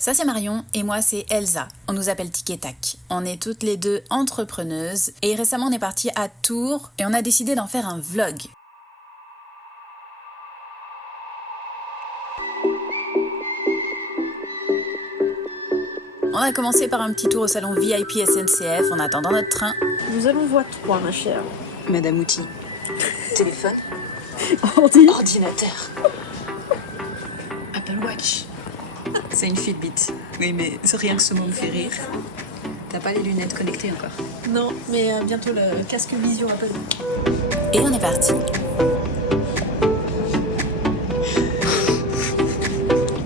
Ça c'est Marion et moi c'est Elsa. On nous appelle Tic et Tac. On est toutes les deux entrepreneuses et récemment on est parti à Tours et on a décidé d'en faire un vlog. On a commencé par un petit tour au salon VIP SNCF en attendant notre train. Nous allons voir 3, ma chère. Madame Outil. Téléphone. Ordinateur. Apple Watch. C'est une Fitbit. Oui, mais rien que ce mot me fait rire. T'as pas les lunettes connectées encore? Non, mais bientôt le casque vision Apple. Et on est parti.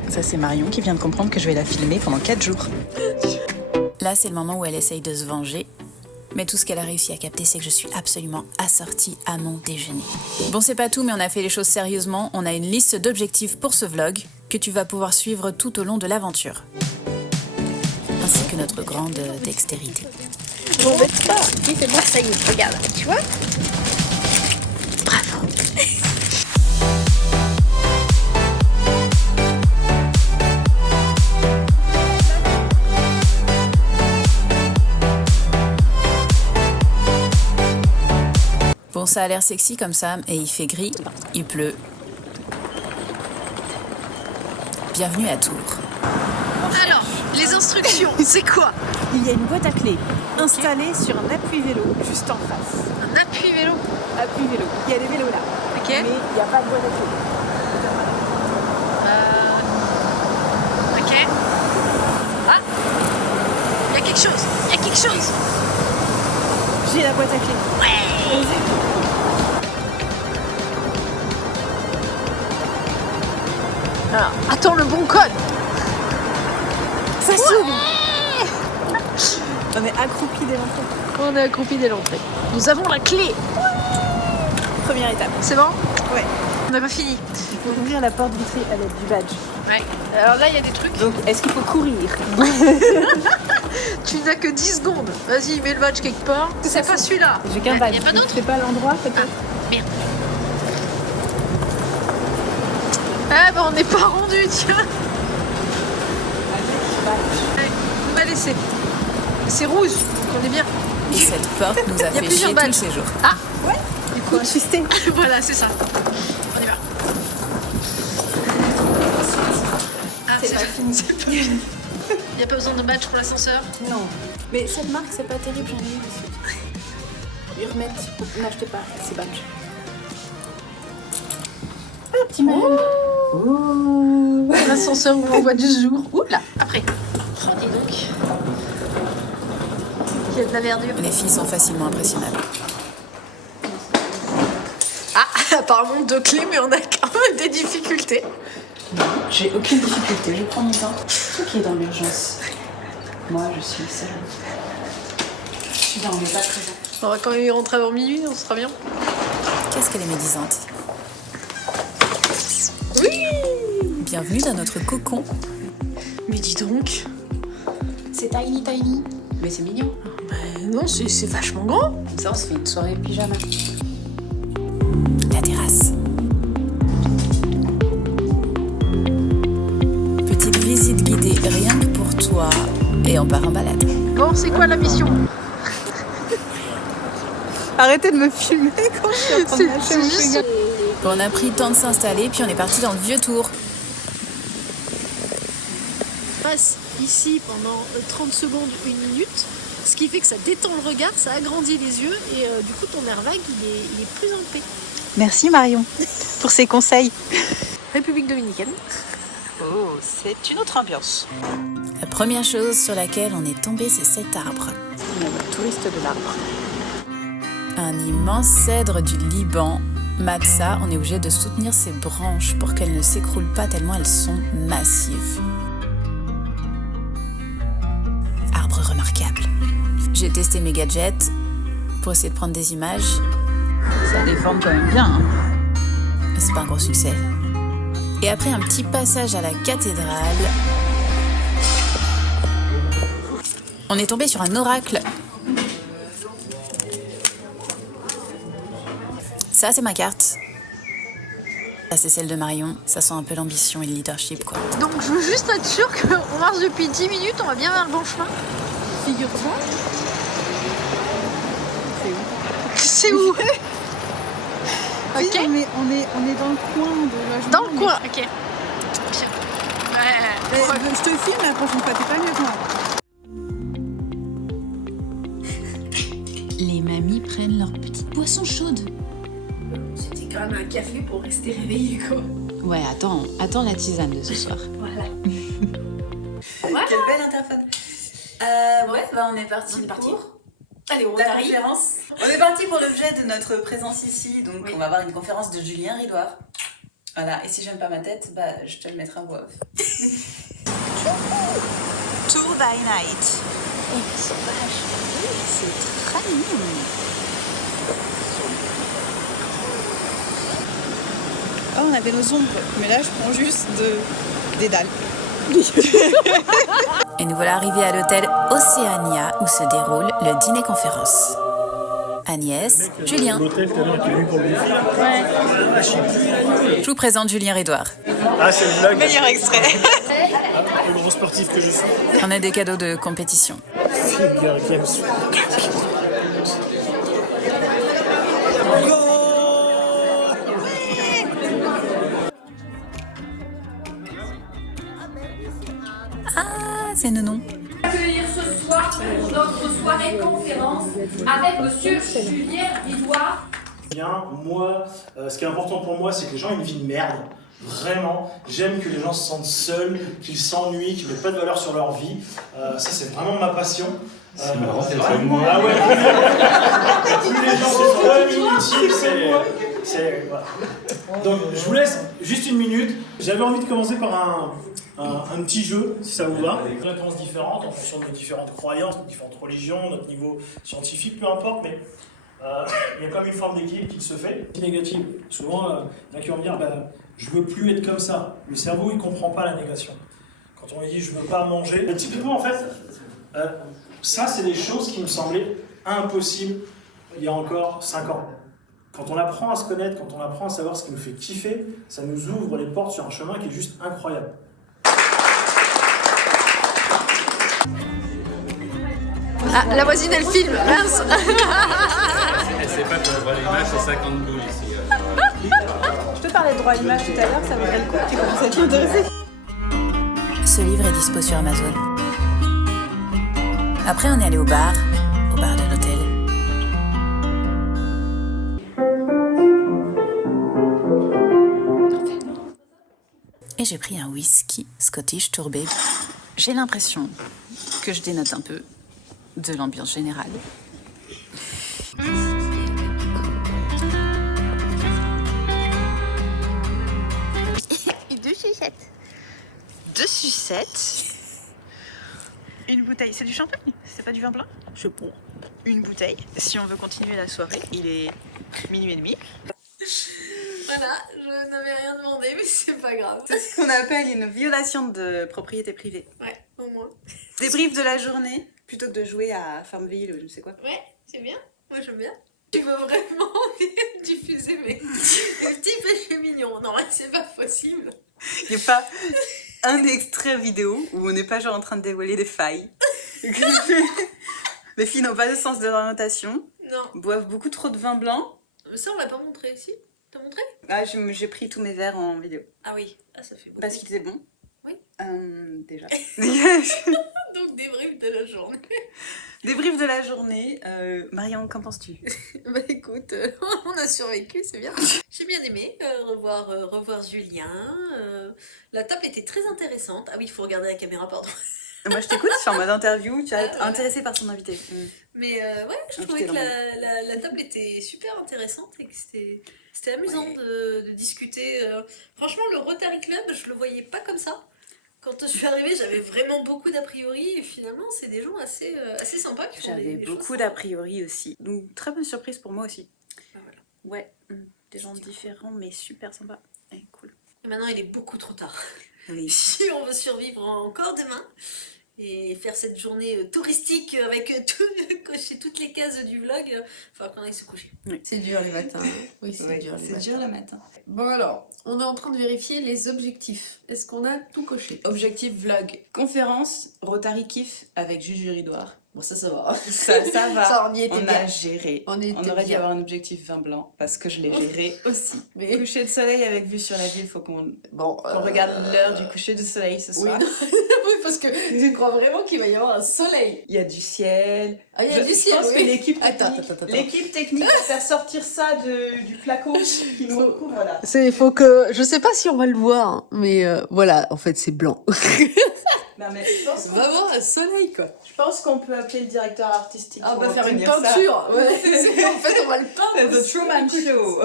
Ça, c'est Marion qui vient de comprendre que je vais la filmer pendant 4 jours. Là c'est le moment où elle essaye de se venger. Mais tout ce qu'elle a réussi à capter, c'est que je suis absolument assortie à mon déjeuner. Bon, c'est pas tout, mais on a fait les choses sérieusement. On a une liste d'objectifs pour ce vlog que tu vas pouvoir suivre tout au long de l'aventure. Ainsi que notre grande dextérité. Bon, mais pas. Il fait moi, ça y est, regarde, tu vois? Bravo. Bon, ça a l'air sexy comme ça, et il fait gris, il pleut. Bienvenue à Tours. Alors, les instructions, c'est quoi? Il y a une boîte à clés installée sur un appui vélo juste en face. Un appui vélo. Appui vélo. Il y a des vélos là. Ok. Mais il n'y a pas de boîte à clés. Ok. Ah, il y a quelque chose. Il y a quelque chose. J'ai la boîte à clés. Ouais. Alors, attends le bon code. Ça s'ouvre. On est accroupis dès l'entrée. On est accroupi dès l'entrée. Nous avons la clé. Première étape. C'est bon? Ouais. On n'a pas fini. Il faut ouvrir la porte vitrée à l'aide du badge. Ouais. Alors là, il y a des trucs. Donc, est-ce qu'il faut courir? Tu n'as que 10 secondes. Vas-y, mets le badge quelque part. C'est pas celui-là. J'ai qu'un Y badge. a pas d'autre? C'est pas l'endroit peut-être? Merde. Ah bah on n'est pas rendu, tiens. Ouais, on m'a laissé. C'est rouge, donc on est bien. Et cette porte nous a Il y a fait plusieurs chier tout le badges. séjour. Ah, Il faut assister. voilà, c'est ça. On y va. Ah, C'est pas fini. Il n'y a pas besoin de badge pour l'ascenseur. Non. Mais cette marque, c'est pas terrible, j'en ai eu aussi. Ils remettent. N'achetez pas ces badges. Ah, petit malin. L'ascenseur où on voit du jour. Ouh là, après. Oh, dis donc. Il y a de la verdure. Les filles sont facilement impressionnables. Ah, apparemment 2 clés, mais on a quand même des difficultés. J'ai aucune difficulté, je prends mon temps. Toi qui es dans l'urgence. Moi, je suis seule. Je suis dans mes pas présents. On va quand même y rentrer avant minuit, on sera bien. Qu'est-ce qu'elle est médisante. Oui. Bienvenue dans notre cocon. Mais dis donc. C'est tiny. Mais c'est mignon. Non, c'est vachement grand. Comme ça, on se fait une soirée pyjama. La terrasse. Petite visite guidée rien que pour toi. Et on part en balade. Bon, c'est quoi la mission? Arrêtez de me filmer quand je suis en train de lâcher mon juste... finger. Bon, on a pris le temps de s'installer, puis on est parti dans le vieux Tours. passe ici pendant 30 secondes, 1 minute, ce qui fait que ça détend le regard, ça agrandit les yeux et du coup ton nerf vague il est plus en paix. Merci Marion pour ces conseils. République dominicaine. Oh, c'est une autre ambiance. La première chose sur laquelle on est tombé, c'est cet arbre. Il y a le touriste de l'arbre. Un immense cèdre du Liban. Matza, on est obligé de soutenir ses branches pour qu'elles ne s'écroulent pas tellement elles sont massives. Arbre remarquable. J'ai testé mes gadgets pour essayer de prendre des images. Ça déforme quand même bien. Hein. C'est pas un gros succès. Et après un petit passage à la cathédrale, on est tombé sur un oracle. Ça, c'est ma carte. Là, c'est celle de Marion. Ça sent un peu l'ambition et le leadership, quoi. Donc je veux juste être sûre qu'on marche depuis 10 minutes, on va bien vers le bon chemin. Figure-toi. C'est où? Ok. Oui, mais on est dans le coin de logement. Dans le coin, ok. Mais, je te filme la prochaine fois, t'es pas mieux que moi. Les mamies prennent leur petite boisson chaude. C'était quand même un café pour rester réveillé, quoi. Ouais, attends la tisane de ce soir. Voilà. Quelle belle interphone. Ouais, bah on est parti pour Allez, on la arrive. conférence. On est parti pour l'objet de notre présence ici. Donc, on va avoir une conférence de Julien Ridouard. Voilà, et si j'aime pas ma tête, bah, je te le mettrai en voix off. Tour by night. C'est très mignon. Oh, on avait nos ombres, mais là, je prends juste des dalles. Et nous voilà arrivés à l'hôtel Océania où se déroule le dîner-conférence. Agnès, Julien. L'hôtel tout à l'heure qui est venu pour le bouffer. Je vous présente Julien Ridouard. Ah, c'est le vlog. Meilleur extrait. Le gros sportif que je suis. On a des cadeaux de compétition. Figure Games. Ah, c'est Nounou. Accueillir ce soir notre soirée conférence avec monsieur Julien Ridouard. Bien, moi, ce qui est important pour moi, c'est que les gens aient une vie de merde. Vraiment, j'aime que les gens se sentent seuls, qu'ils s'ennuient, qu'ils mettent pas de valeur sur leur vie. Ça, c'est vraiment ma passion. C'est marrant, c'est vraiment... Ah ouais. Plus les gens se sentent inutiles, c'est... Voilà. Donc, je vous laisse juste une minute. J'avais envie de commencer par un petit jeu, si ça vous va. Des réponses différentes en fonction de nos différentes croyances, nos différentes religions, notre niveau scientifique, peu importe, mais il y a quand même une forme d'équilibre qui se fait. C'est négatif. Souvent, il y en a qui vont me dire je veux plus être comme ça. Le cerveau, il comprend pas la négation. Quand on lui dit je veux pas manger, mais typiquement, en fait, ça, c'est des choses qui me semblaient impossibles il y a encore 5 ans. Quand on apprend à se connaître, quand on apprend à savoir ce qui nous fait kiffer, ça nous ouvre les portes sur un chemin qui est juste incroyable. Ah, la voisine elle filme, mince. Elle sait pas que le droit à l'image c'est 50 boules ici. Je te parlais de droit à l'image tout à l'heure, ça vaudrait le coup, tu commences à t'y intéresser. Ce livre est dispo sur Amazon. Après, on est allé au bar de l'hôtel. Et j'ai pris un whisky Scottish tourbé. J'ai l'impression que je dénote un peu de l'ambiance générale. Et 2 sucettes. 2 sucettes. Une bouteille. C'est du champagne? C'est pas du vin blanc? Je prends une bouteille. Si on veut continuer la soirée, il est 00h30. Voilà, je n'avais rien demandé, mais c'est pas grave. C'est ce qu'on appelle une violation de propriété privée. Ouais, au moins. Débrief de la journée, plutôt que de jouer à Farmville ou je ne sais quoi. Ouais, c'est bien. Moi, j'aime bien. Tu veux vraiment diffuser mes petits péchés mignons? Non, c'est pas possible. Il n'y a pas un extrait vidéo où on n'est pas genre en train de dévoiler des failles. Les filles n'ont pas de sens de l'orientation, Non. boivent beaucoup trop de vin blanc. Ça, on l'a pas montré ici. T'as montré? Ah, j'ai pris tous mes verres en vidéo. Ah oui, ah, ça fait beaucoup. Parce qu'ils étaient bons. Oui. Déjà. Donc, débrief de la journée. Débrief de la journée. Marion, qu'en penses-tu? Bah écoute, on a survécu, c'est bien. J'ai bien aimé revoir Julien. La table était très intéressante. Ah oui, il faut regarder la caméra, pardon. Moi, je t'écoute, je suis en mode interview. Tu vas être intéressée par ton invité. Mais ouais, je trouvais que la table était super intéressante et que c'était amusant de discuter. Franchement, le Rotary Club, je le voyais pas comme ça. Quand je suis arrivée, j'avais vraiment beaucoup d'a priori et finalement, c'est des gens assez sympas qui font J'avais des beaucoup choses d'a priori aussi. Donc, très bonne surprise pour moi aussi. Ah, voilà. Ouais, des gens différents, mais super sympas. Cool. Et maintenant, il est beaucoup trop tard. Oui. Si on veut survivre encore demain, et faire cette journée touristique avec cocher toutes les cases du vlog, il va qu'on aille se coucher. C'est dur les matins. Oui, c'est dur les matins. dur le matin. Bon alors, on est en train de vérifier les objectifs. Est-ce qu'on a tout coché? Objectif vlog, conférence, Rotary Kiff avec Juju Ridoir. Bon, ça va. Ça va. Ça, on y était On bien. a géré. On y était aurait dû bien. avoir un objectif vin blanc parce que je l'ai géré aussi. Mais Coucher de soleil avec vue sur la ville, faut qu'on bon, regarde l'heure du coucher de soleil ce oui, soir. non. Oui, parce que je crois vraiment qu'il va y avoir un soleil. Il y a du ciel. Ah, il y a Je du ciel, pense oui. que l'équipe Attends. technique va faire sortir ça du flacon qui nous recouvre là. Il faut que... Je sais pas si on va le voir, hein, mais voilà, en fait, c'est blanc. Non mais je pense Vraiment un soleil, quoi. qu'on peut appeler le directeur artistique. Ah, on pour va faire une obtenir ça. peinture. Ouais, en fait, on va le peindre. The Truman Show.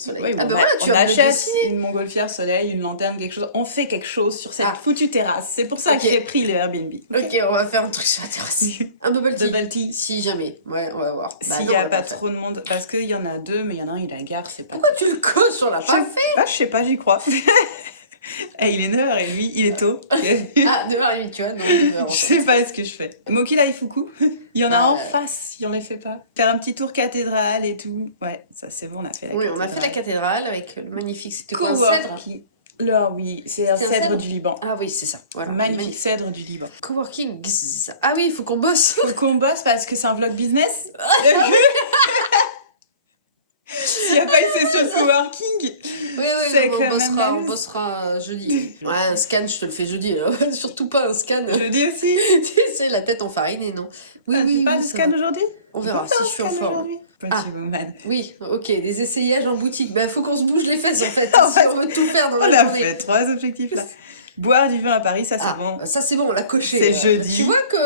Soleil. Oui, Ah, bon, bah voilà, tu on vas me achète dessiner. une montgolfière soleil, une lanterne, quelque chose. On fait quelque chose sur cette Ah. foutue terrasse. C'est pour ça Ok. que j'ai pris le Airbnb. Ok, on va faire un truc sur la terrasse. Un bubble tea. Bubble tea. Si jamais. Ouais, on va voir. Bah S'il non, n'y on a va pas faire. trop de monde, parce qu'il y en a deux, mais il y en a un, il a gare, c'est pas. Pourquoi tu le colles sur la page? Je sais pas, j'y crois. Eh, il est 9h et lui, il est tôt. Ah, 9h30, tu vois. Non, 9h. Je sais pas ce que je fais. Mokila Ifuku, il y en a Ah, en ouais. face, si on les fait pas. Faire un petit tour cathédrale et tout. Ouais, ça c'est bon, on a fait la Oui, cathédrale. on a fait la cathédrale avec le magnifique. C'était quoi, un cèdre? Coworking. Là, oui, c'est un C'était un cèdre cèdre du Liban. Ah oui, c'est ça. Voilà. Magnifique cèdre du Liban. Coworking, c'est ça. Ah oui, il faut qu'on bosse. Faut qu'on bosse parce que c'est un vlog business. S'il n'y a pas une session de coworking, Oui, C'est on quand bossera, même on bossera jeudi. Ouais, un scan, je te le fais jeudi. Surtout pas un scan. je dis aussi. Tu sais, la tête enfarinée, non? Oui, Ah, oui, pas oui, de ça scan va. aujourd'hui? On verra si je suis en forme. Ah. Petit woman. Oui, ok, des essayages en boutique. Bah, faut qu'on se bouge les fesses en fait. En si fait, on veut tout faire dans On la a journée. fait 3 objectifs là. Boire du vin à Paris, ça c'est Ah, bon. ça c'est bon, on l'a coché. C'est jeudi. Tu vois que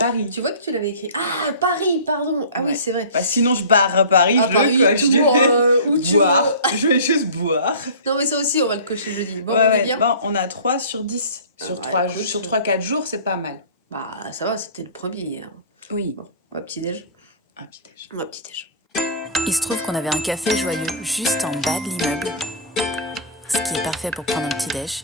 Paris. tu l'avais écrit. Ah, Paris, pardon. Ah Ouais. oui, c'est vrai. Bah, sinon je barre à Paris, À je Paris, quoi, tout je bon, où tu boire. Je vais juste boire. veux. Non, mais ça aussi, on va le cocher jeudi. Bon, Ouais, on est ouais. bien. Bon, on a 3 sur 10. Sur Ah, 3 écoute, jours, sur 3-4 jours, c'est pas mal. Bah, ça va, c'était le premier hier. Oui. Bon, on va petit-déj. Un petit déj. On va petit-déj. Il se trouve qu'on avait un café joyeux juste en bas de l'immeuble, ce qui est parfait pour prendre un petit déj.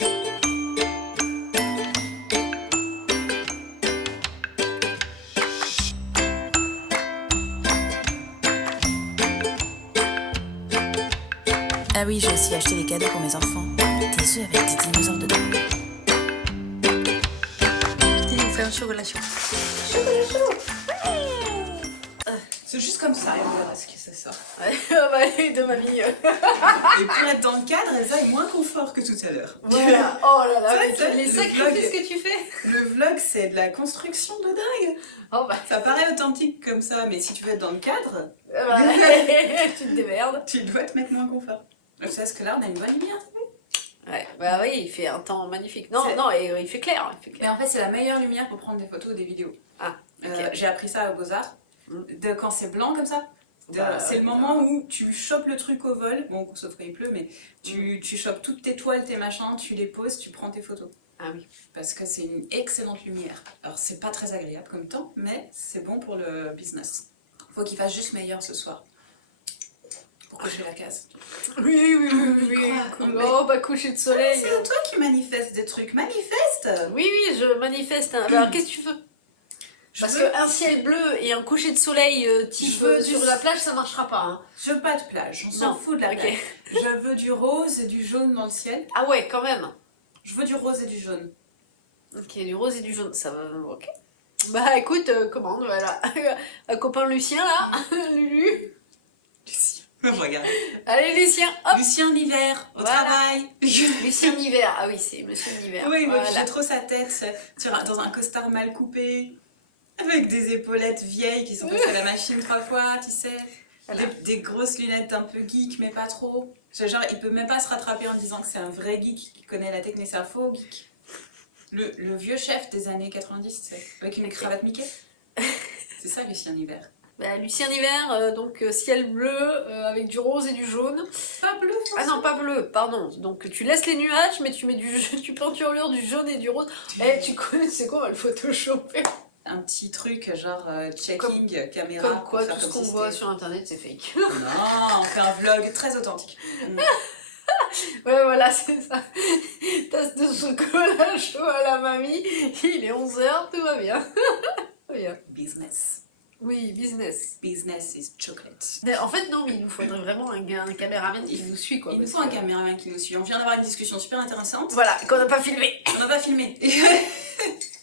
Ah oui, j'ai aussi acheté des cadeaux pour mes enfants. Des œufs avec des dinosaures dedans. C'est un chocolat chaud. C'est juste comme ça, et on verra ce que ça sort. Ouais, bah, allez, de mamie. Et pour être dans le cadre, Elsa est moins confort que tout à l'heure. Voilà. Oh là là, Ça, mais c'est les le sacrifices vlog. que tu fais. Le vlog, c'est de la construction de dingue. Oh bah, Ça paraît authentique comme ça, mais si tu veux être dans le cadre, voilà. Tu te démerdes. tu dois te mettre moins confort. Parce que là, on a une bonne lumière. Ouais, bah oui, il fait un temps magnifique. Non, C'est- non, et il fait clair. Il fait Mais clair. en fait, c'est la meilleure lumière pour prendre des photos ou des vidéos. Ah, ok. J'ai appris ça aux Beaux-Arts. De quand c'est blanc comme ça. Bah, C'est le moment où tu chopes le truc au vol, bon, sauf quand il pleut, mais tu chopes toutes tes toiles, tes machins, tu les poses, tu prends tes photos. Ah oui. Parce que c'est une excellente lumière. Alors, c'est pas très agréable comme temps, mais c'est bon pour le business. Faut qu'il fasse juste meilleur ce soir. Pour cocher la case. Oui. Quoi, Oh, bah coucher de soleil. C'est toi qui manifeste des trucs. Manifeste. Oui, je manifeste. Alors, qu'est-ce que tu veux? Parce qu'un ciel bleu et un coucher de soleil type Je veux sur du- la plage, ça marchera pas. Hein. Je veux pas de plage, on s'en Non, fout de la ok. plage. Je veux du rose et du jaune dans le ciel. Ah ouais, quand même. Je veux du rose et du jaune. Ok, du rose et du jaune, ça va. Ok. Bah écoute, commande, voilà. Un copain Lucien là, Lulu. Lucien. Regarde. Allez Lucien, hop. Lucien l'hiver, au Voilà. travail. Lucien Hiver. Ah oui, c'est Monsieur Hiver. Oui, voilà. j'ai trop sa tête dans un costard mal coupé, avec des épaulettes vieilles qui sont passées à la machine 3 fois, tu sais. Voilà. Des grosses lunettes un peu geek, mais pas trop. Genre, il peut même pas se rattraper en disant que c'est un vrai geek qui connaît la technique, c'est un faux geek. Le vieux chef des années 90, tu sais, avec une cravate Mickey. C'est ça, Lucien l'hiver. Bah, Lucien Hiver, donc ciel bleu avec du rose et du jaune. Pas bleu, Ah non, pas bleu, pardon. Donc tu laisses les nuages, mais tu mets tu peintures du jaune et du rose. Eh, tu connais, c'est quoi, on va le photoshopper. Un petit truc genre checking, caméra. Comme quoi, pour faire tout ce comme qu'on si voit c'était- sur internet, c'est fake. Non, on fait un vlog très authentique. Ouais, voilà, c'est ça. Tasse de chocolat chaud à la mamie. Il est 11h, tout va bien. Tout va bien. Business. Oui, business. Business is chocolate. En fait, non, mais il nous faudrait vraiment un caméraman qui nous suit, quoi. Il nous parce faut un que- caméraman qui nous suit. On vient d'avoir une discussion super intéressante. Voilà, qu'on n'a pas filmé. On n'a pas filmé.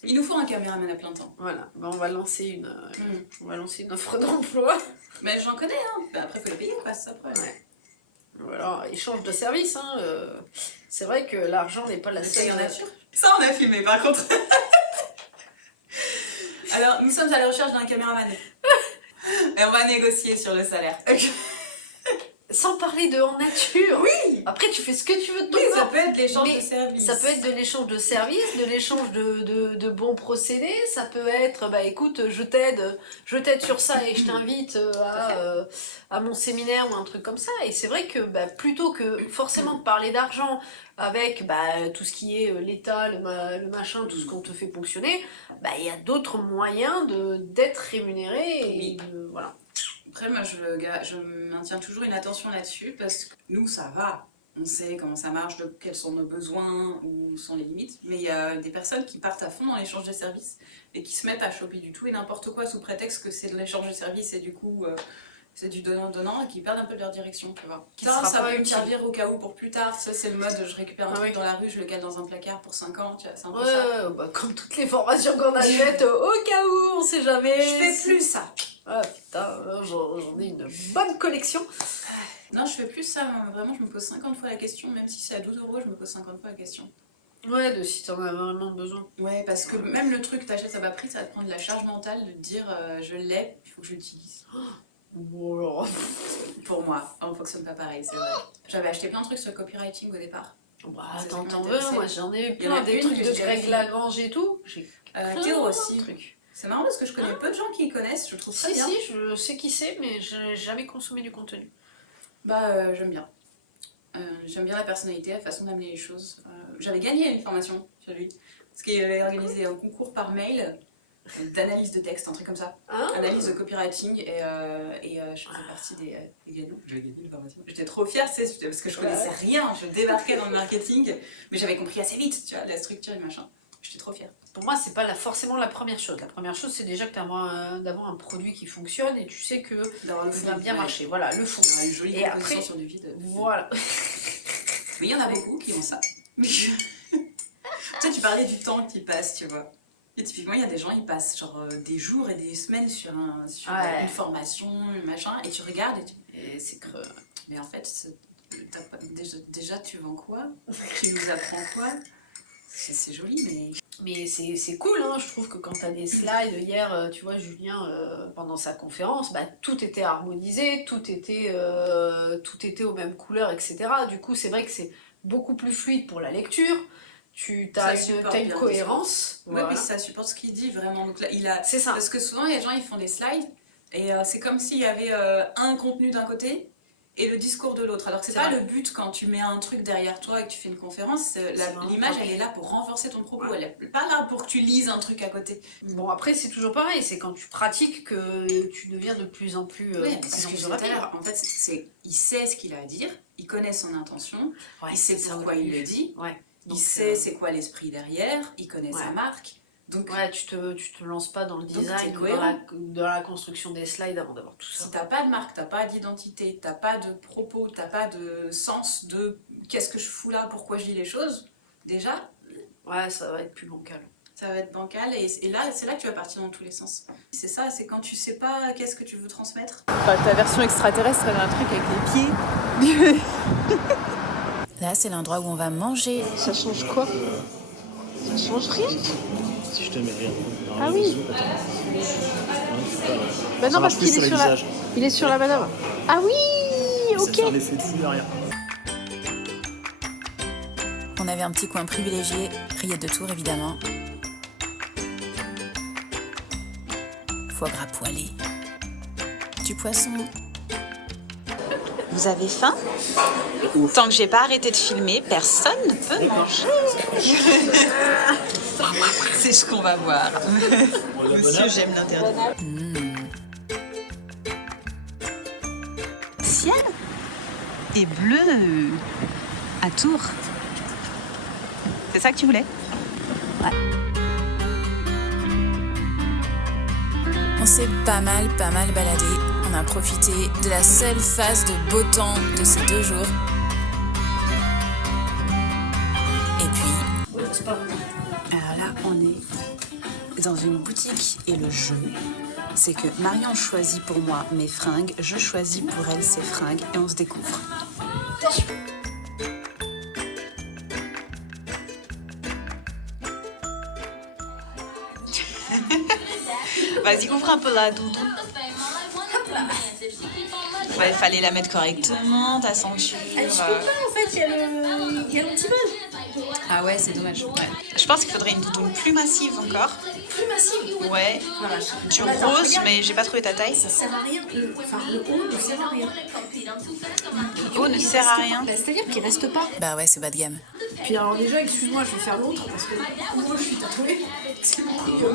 Il nous faut un caméraman à plein temps. Voilà, on va lancer une offre d'emploi. Mais j'en connais, hein. Bah, après, faut les payer, quoi, c'est ça le problème. Ouais. Voilà, échange de services, hein. C'est vrai que l'argent n'est pas la Le seule. paye en nature. Ça, on a filmé, par contre. Alors, nous sommes à la recherche d'un caméraman. Et on va négocier sur le salaire. Sans parler de en nature. Oui. Après, tu fais ce que tu veux de ton Oui, ça corps. peut être l'échange Mais de services. Ça peut être de l'échange de services, de l'échange de bons procédés. Ça peut être, bah écoute, je t'aide sur ça et je t'invite à mon séminaire ou un truc comme ça. Et c'est vrai que bah, plutôt que forcément de parler d'argent avec bah, tout ce qui est l'État, le machin, tout ce qu'on te fait ponctionner, bah il y a d'autres moyens d'être rémunéré. Et voilà. Après, moi, je maintiens toujours une attention là-dessus parce que nous, ça va. On sait comment ça marche, quels sont nos besoins, où sont les limites. Mais il y a des personnes qui partent à fond dans l'échange de services et qui se mettent à choper du tout et n'importe quoi sous prétexte que c'est de l'échange de services et du coup, c'est du donnant-donnant et qui perdent un peu leur direction, tu vois. Ça peut me servir au cas où pour plus tard. Ça, c'est le mode je récupère un truc dans la rue, je le cale dans un placard pour 5 ans, tu vois, c'est un peu ça. Bah, comme toutes les formations qu'on a faites, au cas où, on sait jamais. Je fais plus ça. Ah putain, j'en ai une bonne collection. Non, je fais plus ça, vraiment, je me pose 50 fois la question, même si c'est à 12 €, je me pose 50 fois la question. Ouais, de si t'en as vraiment besoin. Ouais, parce que même le truc que t'achètes à bas prix, ça va te prendre de la charge mentale de te dire je l'ai, il faut que je l'utilise. Bon, alors... Pour moi, on fonctionne pas pareil, c'est vrai. J'avais acheté plein de trucs sur le copywriting au départ. Bah, C'est attends, ce qui t'en veux, m'intéressait. moi j'en ai eu Il y en a plein, des une trucs que de j'ai Greg jamais Lagrange et tout. J'ai Théo aussi. de trucs. C'est marrant parce que je connais peu de gens qui y connaissent, je trouve très Si, bien. si, je sais qui c'est, mais j'ai jamais consommé du contenu. Bah, j'aime bien. J'aime bien la personnalité, la façon d'amener les choses. J'avais gagné une formation sur lui, parce qu'il avait organisé un concours par mail d'analyse de texte, un truc comme ça. Hein? Analyse de copywriting, et je faisais partie des gagnants. J'avais gagné une formation. J'étais trop fière, tu sais, parce que je connaissais rien, je débarquais dans le marketing, mais j'avais compris assez vite, tu vois, la structure et machin. J'étais trop fière. Pour moi, c'est pas forcément la première chose. La première chose, c'est déjà que d'avoir un produit qui fonctionne et tu sais que D'avoir le il fond, va bien ouais. marcher. Voilà, le fond. Une jolie Et composition après, sur du vide. voilà. Mais il y en a beaucoup qui ont ça. Mais tu sais, tu parlais du temps qui passe, tu vois. Et typiquement, il y a des gens, ils passent genre des jours et des semaines sur Ouais. une formation, un machin, et tu regardes Et c'est creux. mais en fait, déjà tu vends quoi? Tu nous apprends quoi? C'est joli, mais... Mais c'est cool, hein. Je trouve que quand t'as des slides, hier, tu vois, Julien, pendant sa conférence, bah, tout était harmonisé, tout était aux mêmes couleurs, etc. Du coup, c'est vrai que c'est beaucoup plus fluide pour la lecture. T'as une bien, cohérence. Ouais, Voilà. mais ça supporte ce qu'il dit, vraiment. Donc là, C'est ça. Parce que souvent, les gens, ils font des slides, et c'est comme s'il y avait un contenu d'un côté, et le discours de l'autre. Alors que c'est pas vrai. le but quand tu mets un truc derrière toi et que tu fais une conférence, l'image elle est là pour renforcer ton propos, elle est pas là pour que tu lises un truc à côté. Bon, après, c'est toujours pareil, c'est quand tu pratiques que tu deviens de plus en plus, Oui, c'est ce que je disais tout à rapide. l'heure. En fait, il sait ce qu'il a à dire, il connaît son intention, Ouais, il sait c'est ça, pourquoi au il début. le dit, Ouais. il Donc, sait c'est quoi l'esprit derrière, il connaît sa Ouais. marque. Donc, Ouais, tu te lances pas dans le Donc, design, t'es ou cohérent. dans la construction des slides avant d'avoir tout ça. si t'as pas de marque, t'as pas d'identité, t'as pas de propos, t'as pas de sens de qu'est-ce que je fous là, pourquoi je dis les choses, déjà, Ouais, ça va être plus bancal. ça va être bancal et là, c'est là que tu vas partir dans tous les sens. C'est ça, c'est quand tu sais pas qu'est-ce que tu veux transmettre. Ta version extraterrestre, elle a un truc avec les pieds. Là, c'est l'endroit où on va manger. Ça change quoi? Ça change rien? Si je te mets rien. Ah oui. Bah non, parce qu'il est il est sur la madame. Ah oui, ok. Ça fait un effet de fou derrière. On avait un petit coin privilégié, rillettes de Tours évidemment. Foie gras poêlé. Du poisson. Vous avez faim? Tant que j'ai pas arrêté de filmer, personne ne peut manger. C'est ce qu'on va voir. Monsieur, j'aime l'interdit. Ciel et bleu. À Tours. C'est ça que tu voulais? On s'est pas mal baladé. On a profité de la seule phase de beau temps de ces 2 jours. Et puis... Alors là, on est dans une boutique et le jeu, c'est que Marion choisit pour moi mes fringues, je choisis pour elle ses fringues et on se découvre. Vas-y, ouvre un peu la doudou. Ouais, il fallait la mettre correctement, ta ceinture. Je peux pas, en fait, il y a l'antivol. Ah ouais, c'est dommage. Ouais. Je pense qu'il faudrait une doudoune plus massive encore. Plus massive. Ouais, du Attends, rose, regarde. mais j'ai pas trouvé ta taille. Ça sert à rien. Le haut ne sert à rien. Le haut ne sert à rien. Bah, c'est-à-dire qu'il reste pas. Bah ouais, c'est bas de gamme. Puis alors déjà, excuse-moi, je vais faire l'autre parce que moi je suis tatouée. C'est beaucoup mieux.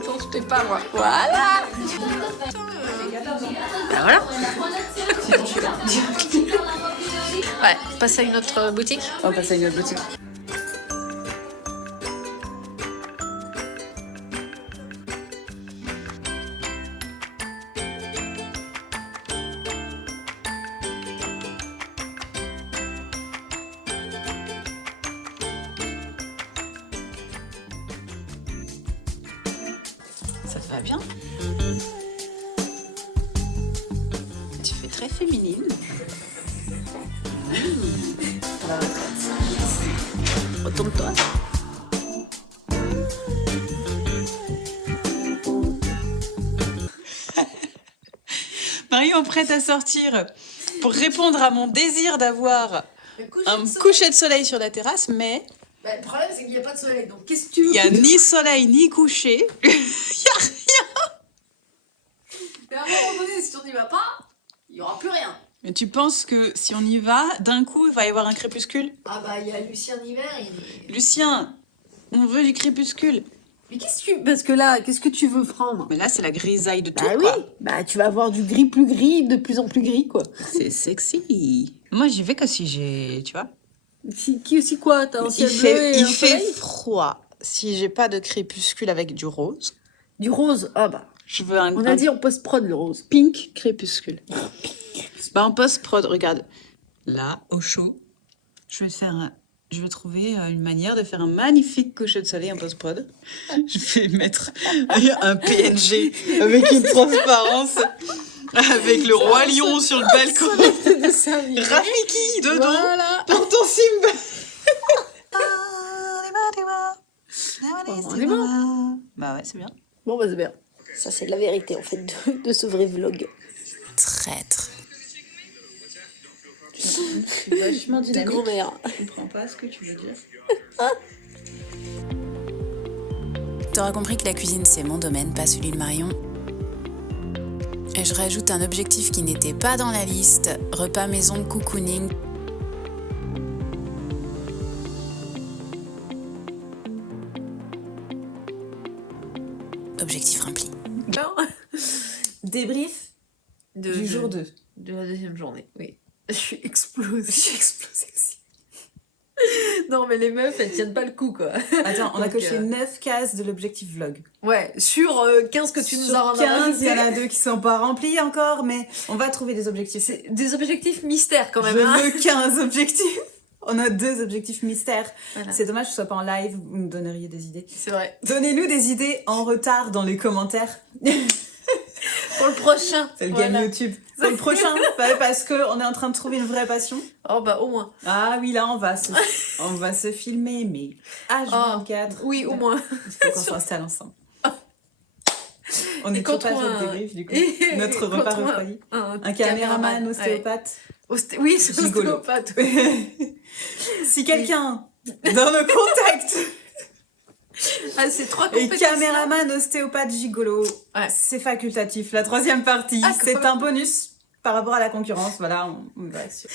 Attends, je t'ai pas moi. Voilà. Bah voilà. Ouais, on passe à une autre boutique. On passe à une autre boutique. Ça te va bien? Tu fais très féminine. Retourne-toi. Marion, prête à sortir pour répondre à mon désir d'avoir un coucher de soleil sur la terrasse, mais Bah, le problème c'est qu'il n'y a pas de soleil, donc qu'est-ce que tu veux? il n'y a ni soleil ni coucher. Mais à un moment donné, si on n'y va pas, il n'y aura plus rien. Mais tu penses que si on y va, d'un coup, il va y avoir un crépuscule? Ah bah il y a Lucien d'hiver, Lucien, on veut du crépuscule. Mais parce que là, qu'est-ce que tu veux prendre? Mais là, c'est la grisaille de tout, Bah oui, quoi. bah tu vas avoir du gris plus gris, de plus en plus gris quoi. C'est sexy. Moi, j'y vais que si j'ai, tu vois. Si quoi? T'as un ciel Il bleu fait, et il un fait soleil? froid. Si j'ai pas de crépuscule avec du rose, Du rose, ah bah. je veux un, On a dit on post-prod le rose. pink crépuscule. Bah en post-prod, regarde. Là, au chaud, je vais trouver une manière de faire un magnifique coucher de soleil en post-prod. Je vais mettre un PNG avec une transparence, avec le roi lion sur le balcon. Rafiki dedans Voilà. pour ton Simba. On est bon. Bah ouais, c'est bien. Bon bah c'est bien. Ça c'est la vérité en fait de ce vrai vlog. Traître. C'est vachement De grand-mère. Je comprends pas ce que tu veux dire. T'auras compris que la cuisine c'est mon domaine, pas celui de Marion. Et je rajoute un objectif qui n'était pas dans la liste, repas maison cocooning. Objectif rempli. Débrief du jour 2. De la deuxième journée, oui. Je suis explosée. Aussi. Non mais les meufs elles tiennent pas le coup quoi. Attends, on a Donc, coché 9 cases de l'objectif vlog. Ouais, sur 15 que tu nous as Sur 15, il y en a rajouté. 2 qui sont pas remplis encore, mais on va trouver des objectifs. C'est des objectifs mystères quand même. Je hein. veux 15 objectifs. On a 2 objectifs mystères. Voilà. C'est dommage que ce soit pas en live, vous nous donneriez des idées. C'est vrai. Donnez-nous des idées en retard dans les commentaires. Pour le prochain. C'est le Voilà. game YouTube. Pour le prochain, parce qu'on est en train de trouver une vraie passion. Oh bah au moins. Ah oui, là, on va se filmer, mais H24. Oui, au moins. Il faut qu'on s'installe ensemble. On Et est quand trop pas on fait a- de débrief, du coup. Et Notre quand repas on a refroidi. Un Un caméraman ostéopathe. Oui, c'est Gigolo. ostéopathe. Si quelqu'un dans nos contacts Ah, c'est 3 est compétences. caméraman ostéopathe gigolo, Ouais. c'est facultatif. La 3e partie, Ah, c'est cool. un bonus par rapport à la concurrence. Voilà, on va sur.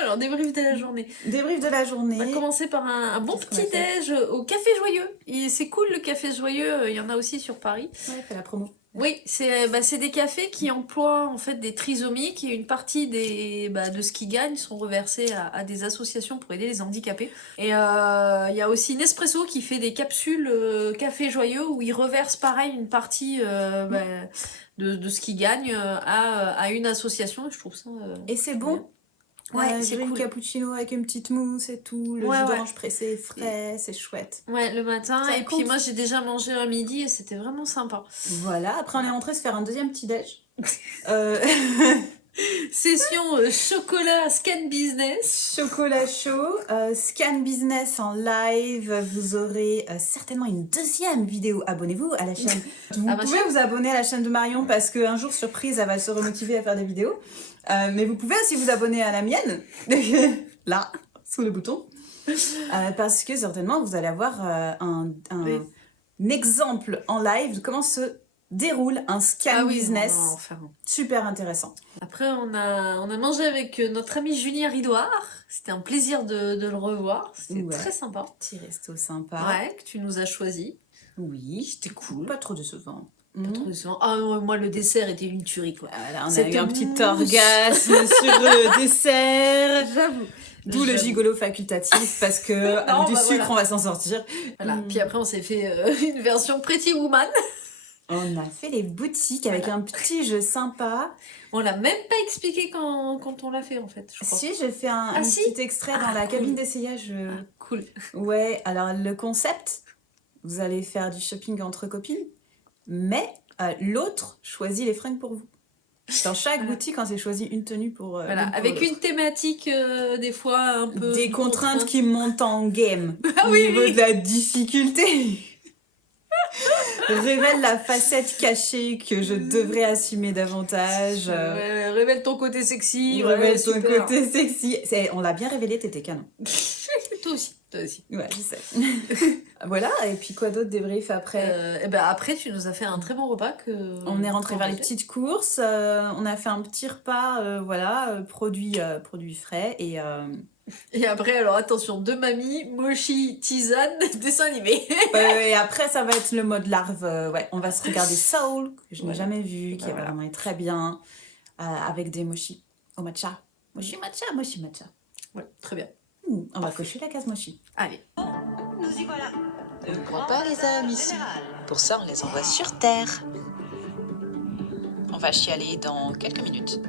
Alors, débrief de la journée. Débrief de la On va journée. commencer par un bon Qu'est-ce qu'on a petit déj au Café Joyeux. Et c'est cool le Café Joyeux, il y en a aussi sur Paris. Ouais, fais la promo. Oui, c'est des cafés qui emploient en fait des trisomiques et une partie de ce qu'ils gagnent sont reversés à des associations pour aider les handicapés. Et il y a aussi Nespresso qui fait des capsules café joyeux où ils reversent pareil une partie de ce qu'ils gagnent à une association. Et je trouve ça. Et c'est bon. Ouais, c'est j'ai cool. une cappuccino avec une petite mousse et tout, le jus d'orange pressé frais, c'est chouette. Ouais, le matin. Ça Et puis moi j'ai déjà mangé à midi et c'était vraiment sympa. Voilà, après on est rentré se faire un deuxième petit déj. Session chocolat scan business. Chocolat chaud, scan business en live, vous aurez certainement une deuxième vidéo. Abonnez-vous à la chaîne. Vous pouvez vous abonner à la chaîne de Marion parce qu'un jour surprise elle va se remotiver à faire des vidéos. Mais vous pouvez aussi vous abonner à la mienne, là, sous le bouton. Parce que certainement vous allez avoir un exemple en live de comment se déroule un scan business. Super intéressant. Après, on a mangé avec notre ami Julien Ridoire. C'était un plaisir de le revoir. C'était très sympa. Petit resto sympa. Ouais, que tu nous as choisi. Oui, c'était cool. Pas trop décevant. Pas trop décevant. Ah, moi, le dessert était une tuerie, quoi. Voilà, on a eu un petit orgasme sur le dessert. J'avoue. D'où le gigolo facultatif, parce que avec du sucre, on va s'en sortir. Voilà. Puis après, on s'est fait une version Pretty Woman. On a fait les boutiques avec un petit jeu sympa. On l'a même pas expliqué quand on l'a fait, en fait, je crois. Si, j'ai fait un petit extrait dans la cabine d'essayage. Cool. Ouais, alors le concept, vous allez faire du shopping entre copines, mais l'autre choisit les fringues pour vous. Dans chaque boutique, on s'est choisi une tenue pour... Voilà, avec une thématique, des fois, un peu... Des contraintes qui montent en game. Au niveau de la difficulté. Révèle la facette cachée que je devrais assumer davantage. Révèle ton côté sexy. Révèle ton côté sexy. On l'a bien révélé, t'étais canon. Toi aussi. Ouais, je sais. Voilà, et puis quoi d'autre débrief après après, tu nous as fait un très bon repas. On est rentré vers les petites courses. On a fait un petit repas, produits frais Et après, alors attention, deux mamies, mochi, tisane, dessin animé. Et après, ça va être le mode larve. On va se regarder Soul, que je n'ai jamais vu, qui est vraiment très bien, avec des mochi au matcha. Mochi matcha. Ouais, très bien. On va cocher la case mochi. Allez. Nous y voilà. Ne crois pas les amis ici. Pour ça, on les envoie sur Terre. On va chialer dans quelques minutes.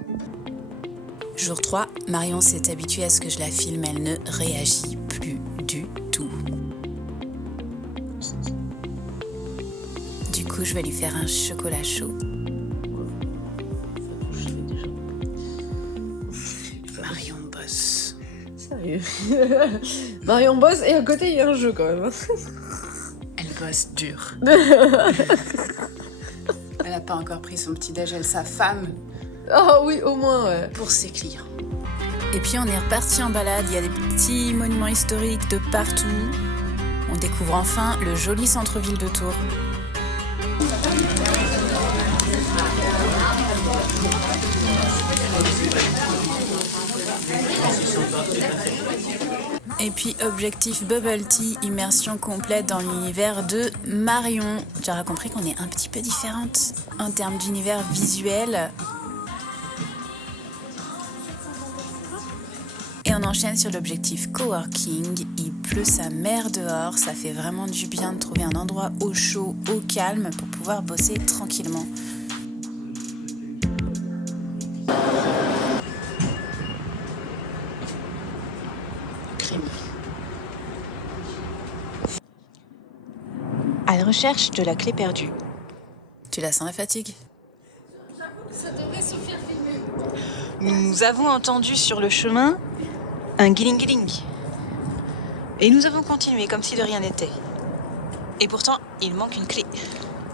Jour 3, Marion s'est habituée à ce que je la filme, elle ne réagit plus du tout. Du coup, je vais lui faire un chocolat chaud. Marion bosse. Sérieux. Marion bosse et à côté, il y a un jeu quand même. Elle bosse dur. Elle n'a pas encore pris son petit-déj, elle s'affame. Ah oui, au moins, ouais. Pour ses clients. Et puis on est reparti en balade, il y a des petits monuments historiques de partout. On découvre enfin le joli centre-ville de Tours. Et puis objectif Bubble Tea, immersion complète dans l'univers de Marion. Tu auras compris qu'on est un petit peu différentes en termes d'univers visuel. Et on enchaîne sur l'objectif coworking. Il pleut sa mère dehors, ça fait vraiment du bien de trouver un endroit au chaud, au calme pour pouvoir bosser tranquillement. Crime. À la recherche de la clé perdue. Tu la sens la fatigue? Ça devrait se faire filmer. Nous avons entendu sur le chemin un guiling-guiling. Et nous avons continué comme si de rien n'était. Et pourtant, il manque une clé.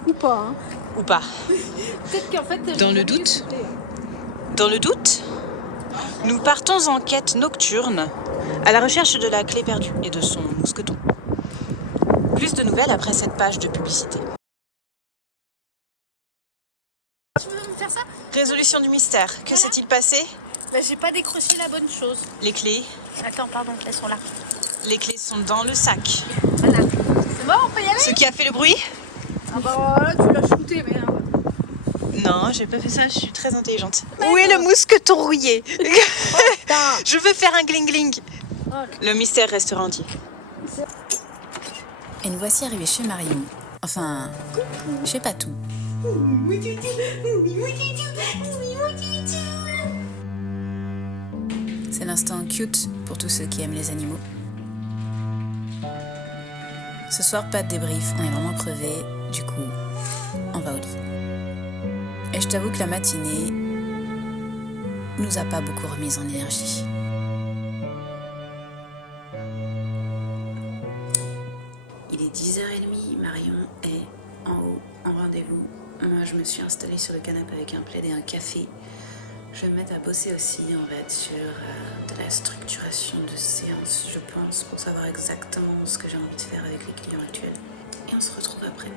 Ou pas, hein. Ou pas. Peut-être qu'en fait... Dans le doute, nous partons en quête nocturne à la recherche de la clé perdue et de son mousqueton. Plus de nouvelles après cette page de publicité. Tu veux me faire ça? Résolution du mystère. Que s'est-il passé? Bah, j'ai pas décroché la bonne chose. Les clés? Attends, pardon, elles sont là. Les clés sont dans le sac. Voilà. C'est bon, on peut y aller? Ce qui a fait le bruit? Ah bah là, tu l'as shooté, mais... Non, j'ai pas fait ça, je suis très intelligente. Où est le mousqueton rouillé? Je veux faire un gling-gling. Le mystère restera entier. Et nous voici arrivés chez Marion. Enfin, je sais pas tout. C'est l'instant cute pour tous ceux qui aiment les animaux. Ce soir, pas de débrief, on est vraiment crevés, du coup, on va au lit. Et je t'avoue que la matinée nous a pas beaucoup remis en énergie. Il est 10h30, Marion est en haut, en rendez-vous. Moi, je me suis installée sur le canapé avec un plaid et un café. Je vais me mettre à bosser aussi, on va être sur de la structuration de séance, je pense, pour savoir exactement ce que j'ai envie de faire avec les clients actuels. Et on se retrouve après.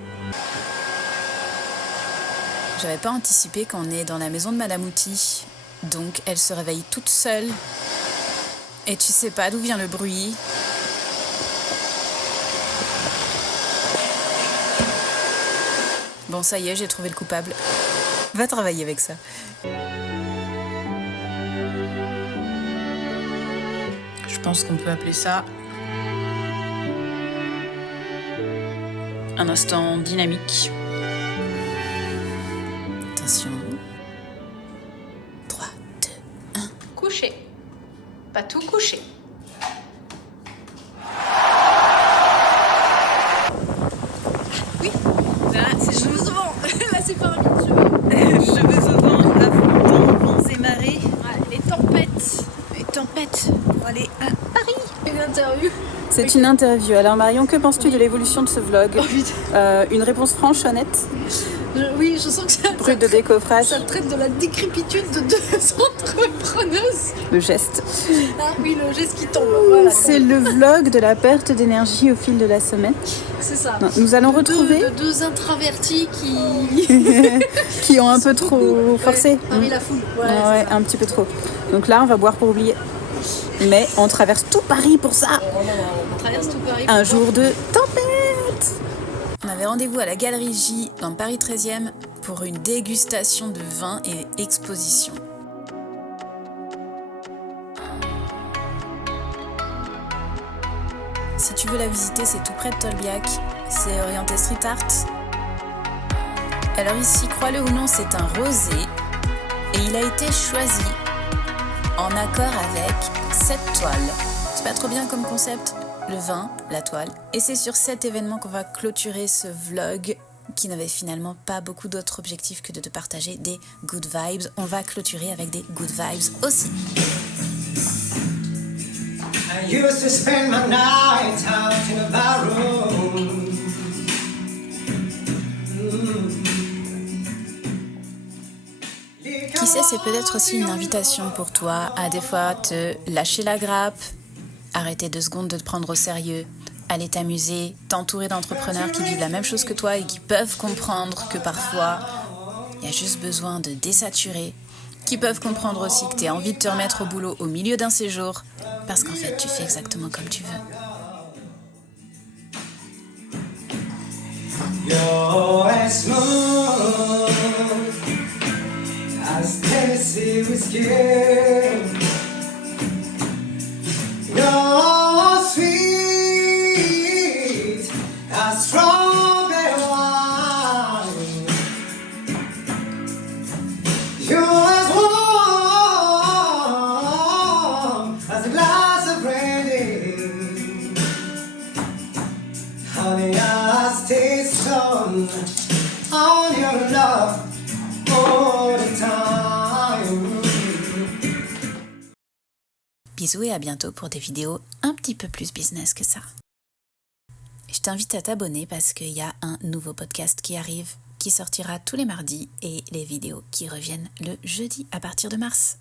J'avais pas anticipé qu'on est dans la maison de Madame Outil, donc elle se réveille toute seule. Et tu sais pas d'où vient le bruit. Bon, ça y est, j'ai trouvé le coupable. Va travailler avec ça. Je pense qu'on peut appeler ça un instant dynamique. Attention. 3, 2, 1. Coucher. Pas tout coucher. Là, c'est cheveux au vent. Là, c'est pas un de cheveux. Cheveux au vent, affrontant vents et marées. Ouais, les tempêtes. Et tempête pour aller à Paris. Une interview. C'est une interview. Alors Marion, que penses-tu de l'évolution de ce vlog? Une réponse franche, honnête, Oui, je sens que ça brute de décoffrage, ça traite de la décrépitude de deux entrepreneuses. le geste. Ah oui, le geste qui tombe. Voilà. C'est le vlog de la perte d'énergie au fil de la semaine. C'est ça. Non, nous allons retrouver Deux introvertis qui ont un peu trop forcé. Parmi la foule. Ouais, Ouais, ouais, un petit peu trop. Donc là, on va boire pour oublier. Mais on traverse tout Paris pour ça. on traverse tout Paris. Un jour de tempête. On avait rendez-vous à la Galerie J dans Paris 13e pour une dégustation de vin et exposition. Si tu veux la visiter, c'est tout près de Tolbiac. C'est orienté street art. Alors ici, crois-le ou non, c'est un rosé. Et il a été choisi en accord avec cette toile. C'est pas trop bien comme concept, le vin, la toile. Et c'est sur cet événement qu'on va clôturer ce vlog qui n'avait finalement pas beaucoup d'autres objectifs que de te partager des good vibes. On va clôturer avec des good vibes aussi. I used to spend my nights out in a barroom. Qui sait, c'est peut-être aussi une invitation pour toi à des fois te lâcher la grappe, arrêter 2 secondes de te prendre au sérieux, aller t'amuser, t'entourer d'entrepreneurs qui vivent la même chose que toi et qui peuvent comprendre que parfois, il y a juste besoin de désaturer, qui peuvent comprendre aussi que tu as envie de te remettre au boulot au milieu d'un séjour, parce qu'en fait, tu fais exactement comme tu veux. You're as smooth as Tennessee whiskey. You're sweet as strawberry wine. You're as warm as a glass of brandy. Honey, I stay strong on your love all the time. Bisous et à bientôt pour des vidéos un petit peu plus business que ça. Je t'invite à t'abonner parce qu'il y a un nouveau podcast qui arrive, qui sortira tous les mardis et les vidéos qui reviennent le jeudi à partir de mars.